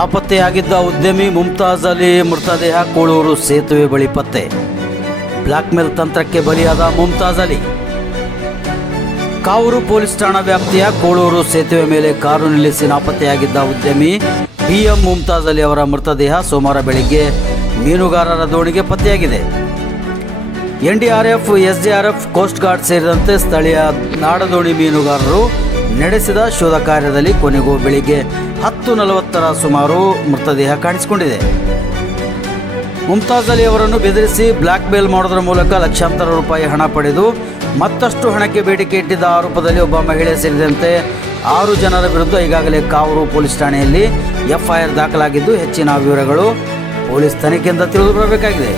ನಾಪತ್ತೆಯಾಗಿದ್ದ ಉದ್ಯಮಿ ಮುಮ್ತಾಜ್ ಅಲಿ ಮೃತದೇಹ ಕೋಳೂರು ಸೇತುವೆ ಬಳಿ ಪತ್ತೆ. ಬ್ಲ್ಯಾಕ್ಮೇಲ್ ತಂತ್ರಕ್ಕೆ ಬಲಿಯಾದ ಮುಮ್ತಾಜ್ ಅಲಿ. ಕಾವೂರು ಪೊಲೀಸ್ ಠಾಣಾ ವ್ಯಾಪ್ತಿಯ ಕೋಳೂರು ಸೇತುವೆ ಮೇಲೆ ಕಾರು ನಿಲ್ಲಿಸಿ ನಾಪತ್ತೆಯಾಗಿದ್ದ ಉದ್ಯಮಿ BM ಮುಮ್ತಾಜ್ ಅಲಿ ಅವರ ಮೃತದೇಹ ಸೋಮವಾರ ಬೆಳಿಗ್ಗೆ ಮೀನುಗಾರರ ದೋಣಿಗೆ ಪತ್ತೆಯಾಗಿದೆ. NDRF, SDRF, ಕೋಸ್ಟ್ ಗಾರ್ಡ್ ಸೇರಿದಂತೆ ಸ್ಥಳೀಯ ನಾಡದೋಣಿ ಮೀನುಗಾರರು ನಡೆಸಿದ ಶೋಧ ಕಾರ್ಯದಲ್ಲಿ ಕೊನೆಗೂ ಬೆಳಿಗ್ಗೆ 10:40 ಸುಮಾರು ಮೃತದೇಹ ಕಾಣಿಸಿಕೊಂಡಿದೆ. ಮುಮ್ತಾಜ್ ಅಲಿ ಅವರನ್ನು ಬೆದರಿಸಿ ಬ್ಲ್ಯಾಕ್ ಮೇಲ್ ಮಾಡೋದ್ರ ಮೂಲಕ ಲಕ್ಷಾಂತರ ರೂಪಾಯಿ ಹಣ ಪಡೆದು ಮತ್ತಷ್ಟು ಹಣಕ್ಕೆ ಬೇಡಿಕೆ ಇಟ್ಟಿದ್ದ ಆರೋಪದಲ್ಲಿ ಒಬ್ಬ ಮಹಿಳೆ ಸೇರಿದಂತೆ 6 ಜನರ ವಿರುದ್ಧ ಈಗಾಗಲೇ ಕಾವೂರು ಪೊಲೀಸ್ ಠಾಣೆಯಲ್ಲಿ FIR ದಾಖಲಾಗಿದ್ದು ಹೆಚ್ಚಿನ ವಿವರಗಳು ಪೊಲೀಸ್ ತನಿಖೆಯಿಂದ ತಿಳಿದು ಬರಬೇಕಾಗಿದೆ.